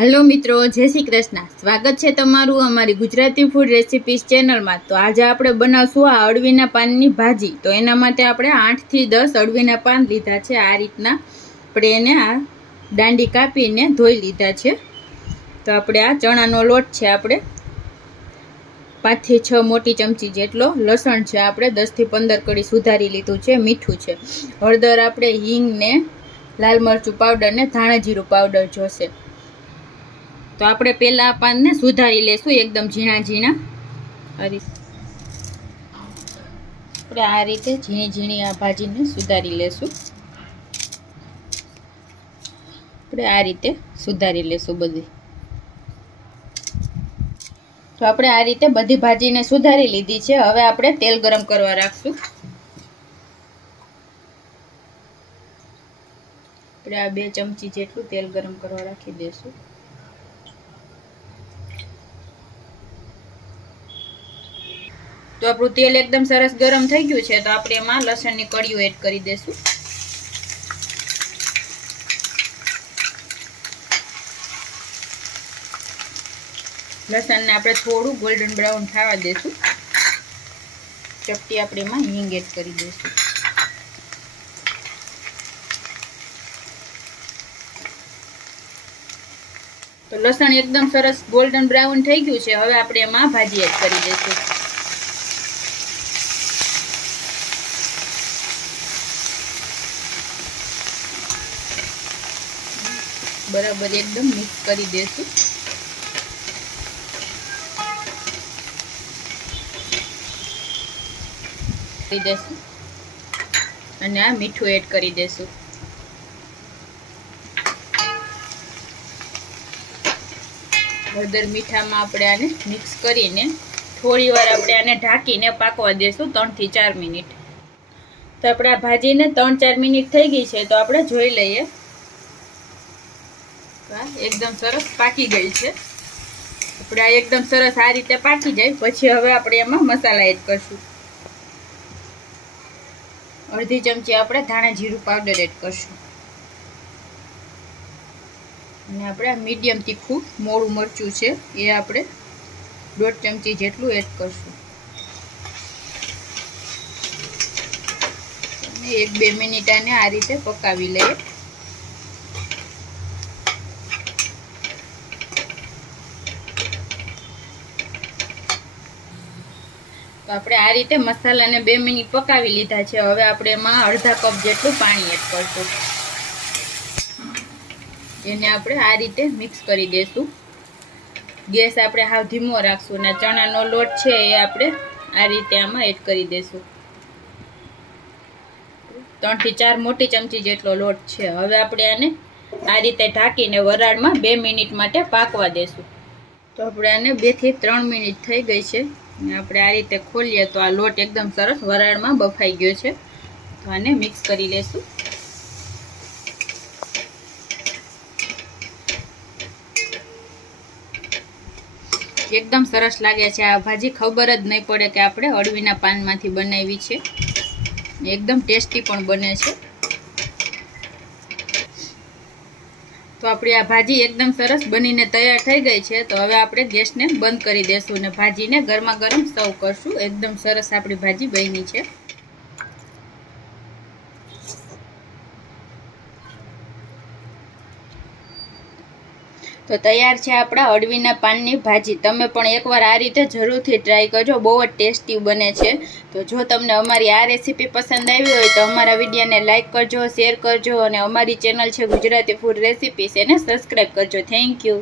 Hello મિત્રો, જય શ્રી કૃષ્ણ. સ્વાગત છે તમારું અમારી ગુજરાતી ફૂડ રેસિપીસ ચેનલમાં તો આજે આપણે બનાવશું આ અળવીના પાનની ભાજી. તો એના માટે આપણે આઠથી દસ અળવીના પાન લીધા છે આ રીતના. આપણે એને આ દાંડી કાપીને ધોઈ લીધા છે. તો આપણે આ ચણાનો લોટ છે આપણે. પાંચથી છ મોટી ચમચી જેટલો લસણ છે આપણે. દસથી પંદર કડી સુધારી લીધું છે, મીઠું છે. હળદર આપણે હિંગ ને લાલ મરચું પાવડર ને ધાણા જીરું પાવડર જોશે. તો આપણે પહેલાં આ પાનને સુધારી લેશું, એકદમ ઝીણા ઝીણા. આપણે આ રીતે ઝીણી ઝીણી આ ભાજીને સુધારી લેશું. આપણે આ રીતે સુધારી લેશું બધી. તો આપણે આ રીતે બધી ભાજીને સુધારી લીધી છે. હવે આપણે તેલ ગરમ કરવા રાખશું. આપણે આ બે ચમચી જેટલું તેલ ગરમ કરવા રાખી દઈશું તો આપણું તેલ એકદમ સરસ ગરમ થઈ ગયું છે, તો આપણે એમાં લસણની કળીઓ એડ કરી દઈશું. લસણને આપણે થોડું ગોલ્ડન બ્રાઉન થવા દઈશું. ચપટી આપણે એમાં હિંગ એડ કરી દઈશું. તો લસણ એકદમ સરસ ગોલ્ડન બ્રાઉન થઈ ગયું છે, હવે આપણે એમાં ભાજી એડ કરી દઈશું. બરાબર એકદમ મિક્સ કરી દેશું. દેશું. અને આ મીઠું એડ કરી દેશું. હળદર મીઠામાં આપણે આને મિક્સ કરીને થોડી વાર આપણે આને ઢાંકીને પાકવા દેશું ત્રણથી ચાર મિનિટ. તો આપણે આ ભાજીને ત્રણ ચાર મિનિટ થઈ ગઈ છે, તો આપણે જોઈ લઈએ. એકદમ સરસ પાકી ગઈ છે. આપણે આ એકદમ સરસ આ રીતે પાકી જાય, પછી હવે આપણે એમાં મસાલા એડ કરશું. અડધી ચમચી આપણે ધાણા જીરું પાવડર એડ કરશું. અને આપણે આ મીડિયમ તીખું મોળું મરચું છે, એ આપણે દોઢ ચમચી જેટલું એડ કરશું. અને એક બે મિનિટ આને આ રીતે પકાવી લઈએ. તો આપણે આ રીતે મસાલાને બે મિનિટ પકાવી લીધા છે. હવે આપણે એમાં અડધા કપ જેટલું પાણી એડ કરશું. એને આપણે આ રીતે મિક્સ કરી દઈશું ગેસ આપણે હાવ ધીમો રાખશું અને ચણાનો લોટ છે એ આપણે આ રીતે આમાં એડ કરી દઈશું ત્રણથી ચાર મોટી ચમચી જેટલો લોટ છે. હવે આપણે આને આ રીતે ઢાંકીને વરાળમાં બે મિનિટ માટે પાકવા દેશું. તો આપણે આને બેથી ત્રણ મિનિટ થઈ ગઈ છે. આપણે આ રીતે ખોલીએ તો આ લોટ એકદમ સરસ વરાળમાં બફાઈ ગયો છે. તો આને મિક્સ કરી લેશું. એકદમ સરસ લાગે છે. આ ભાજી ખબર જ નહીં પડે કે આપણે અળવીના પાનમાંથી બનાવી છે. એકદમ ટેસ્ટી પણ બને છે. તો આપણી આ ભાજી એકદમ સરસ બનીને તૈયાર થઈ ગઈ છે. તો હવે આપણે ગેસને બંધ કરી દઈશું અને ભાજીને ગરમા ગરમ સર્વ કરશું. એકદમ સરસ આપણી ભાજી બની છે. તો તૈયાર છે આપણા અળવીના પાનની ભાજી. તમે પણ એકવાર આ રીતે જરૂરથી ટ્રાય કરજો, બહુ જ ટેસ્ટી બને છે. તો જો તમને અમારી આ રેસીપી પસંદ આવી હોય તો અમારા વિડીયોને લાઇક કરજો, શેર કરજો અને અમારી ચેનલ છે ગુજરાતી ફૂડ રેસીપીસ એને સબસ્ક્રાઈબ કરજો. Thank you